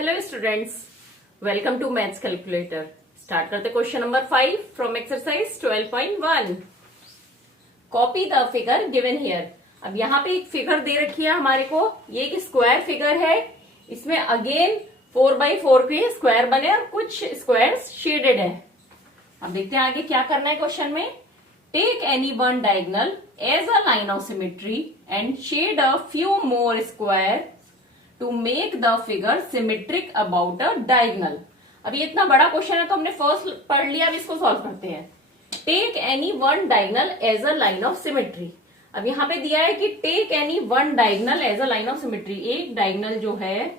Hello students, welcome to maths calculator. Start करते question number 5 from exercise 12.1। Copy the figure given here. अब यहाँ पे एक figure दे रखी है हमारे को। ये एक स्क्वायर फिगर है। इसमें अगेन 4x4 के स्क्वायर बने और कुछ स्क्वायर्स शेडेड है। अब देखते हैं आगे क्या करना है क्वेश्चन में। Take any one diagonal as a line of symmetry and shade a few more square to make the figure symmetric about a diagonal. अब ये इतना बड़ा क्वेश्चन है तो हमने फर्स्ट पढ़ लिया, अब इसको सॉल्व करते हैं। Take any one diagonal as a line of symmetry. अब यहाँ पे दिया है कि take any one diagonal as a line of symmetry. एक डायगोनल जो है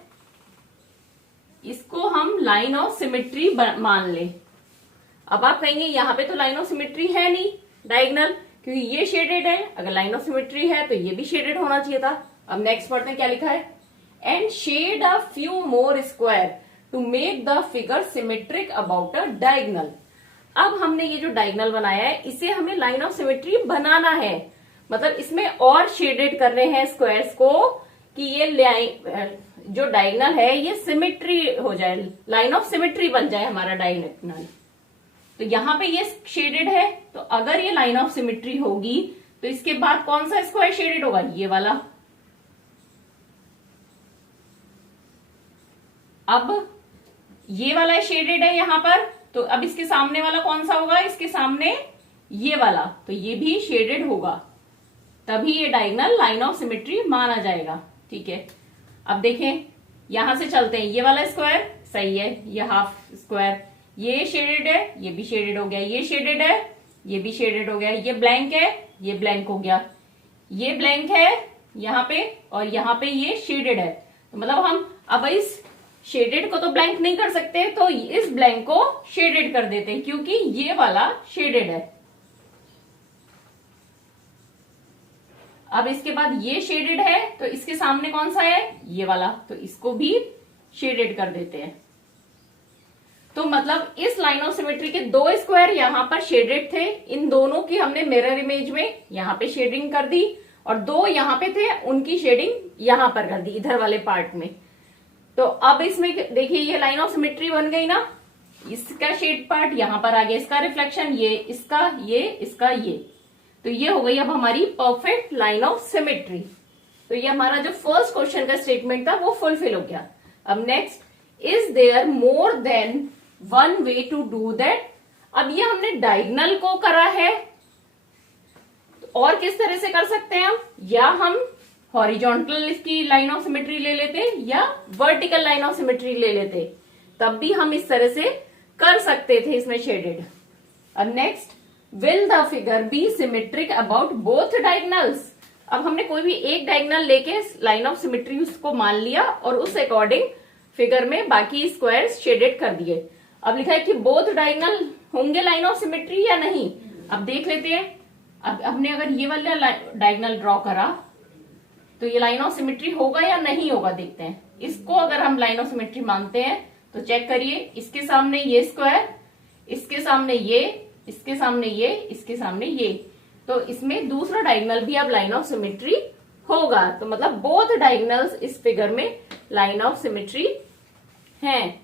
इसको हम लाइन ऑफ सिमेट्री मान ले। अब आप कहेंगे यहाँ पे तो लाइन ऑफ सिमेट्री है नहीं डायगोनल, क्योंकि ये शेडेड है। अगर लाइन ऑफ सिमेट्री है तो ये भी शेडेड होना चाहिए था। अब नेक्स्ट पढ़ते हैं क्या लिखा है। And shade a few more square to make the figure symmetric about a diagonal. अब हमने ये जो डायगोनल बनाया है इसे हमें लाइन ऑफ सिमेट्री बनाना है। मतलब इसमें और शेडेड कर रहे हैं स्क्वायर्स को कि ये जो डायगोनल है ये सिमेट्री हो जाए, लाइन ऑफ सिमेट्री बन जाए हमारा डायगोनल। तो यहाँ पे ये शेडेड है, तो अगर ये लाइन ऑफ सिमेट्री होगी तो इसके बाद कौन सा स्क्वायर शेडेड होगा? ये वाला। अब ये वाला शेडेड है यहाँ पर, तो अब इसके सामने वाला कौन सा होगा? इसके सामने ये वाला, तो ये भी शेडेड होगा, तभी ये डायगोनल लाइन ऑफ सिमेट्री माना जाएगा। ठीक है, अब देखें यहां से चलते हैं। ये वाला स्क्वायर सही है, ये हाफ स्क्वायर, ये शेडेड है, ये भी शेडेड हो गया, ये शेडेड है, ये भी शेडेड हो गया, ये ब्लैंक है, ये ब्लैंक हो गया, ये ब्लैंक है यहाँ पे और यहाँ पे ये शेडेड है। तो मतलब हम अब इस शेडेड को तो ब्लैंक नहीं कर सकते, तो इस ब्लैंक को शेडेड कर देते हैं क्योंकि ये वाला शेडेड है। अब इसके बाद ये शेडेड है, तो इसके सामने कौन सा है? ये वाला, तो इसको भी शेडेड कर देते हैं। तो मतलब इस लाइन ऑफ सिमेट्री के दो स्क्वायर यहाँ पर शेडेड थे, इन दोनों की हमने मिरर इमेज में यहाँ पे शेडिंग कर दी और दो यहाँ पे थे उनकी शेडिंग यहाँ पर कर दी इधर वाले पार्ट में। तो अब इसमें देखिए ये लाइन ऑफ सिमेट्री बन गई ना। इसका शेड पार्ट यहाँ पर आ गया, इसका रिफ्लेक्शन ये, इसका ये, इसका ये, तो ये हो गई अब हमारी परफेक्ट लाइन ऑफ सिमेट्री। तो ये हमारा जो फर्स्ट क्वेश्चन का स्टेटमेंट था वो फुलफिल हो गया। अब next, is there more than one way to do that. अब ये हमने डायगोनल को करा है, और किस तरह से कर सकते हैं हम? या हम हॉरिजॉन्टल इसकी लाइन ऑफ सिमेट्री ले लेते या वर्टिकल लाइन ऑफ सिमेट्री ले लेते, तब भी हम इस तरह से कर सकते थे इसमें शेडेड। अब next, will the figure be symmetric about both diagonals. अब हमने कोई भी एक डायगोनल लेके लाइन ऑफ सिमेट्री उसको मान लिया और उस अकॉर्डिंग फिगर में बाकी स्क्वायर्स शेडेड कर दिए। अब लिखा है कि बोथ डायगोनल होंगे लाइन ऑफ सिमेट्री या नहीं। अब देख लेते हैं। अब हमने अगर ये वाला डायगोनल ड्रॉ करा तो ये लाइन ऑफ सिमेट्री होगा या नहीं होगा, देखते हैं। इसको अगर हम लाइन ऑफ सिमेट्री मानते हैं तो चेक करिए, इसके सामने ये स्क्वायर, इसके सामने ये, इसके सामने ये, इसके सामने ये, तो इसमें दूसरा डायगोनल भी अब लाइन ऑफ सिमेट्री होगा। तो मतलब बोथ डायगोनल्स इस फिगर में लाइन ऑफ सिमेट्री हैं।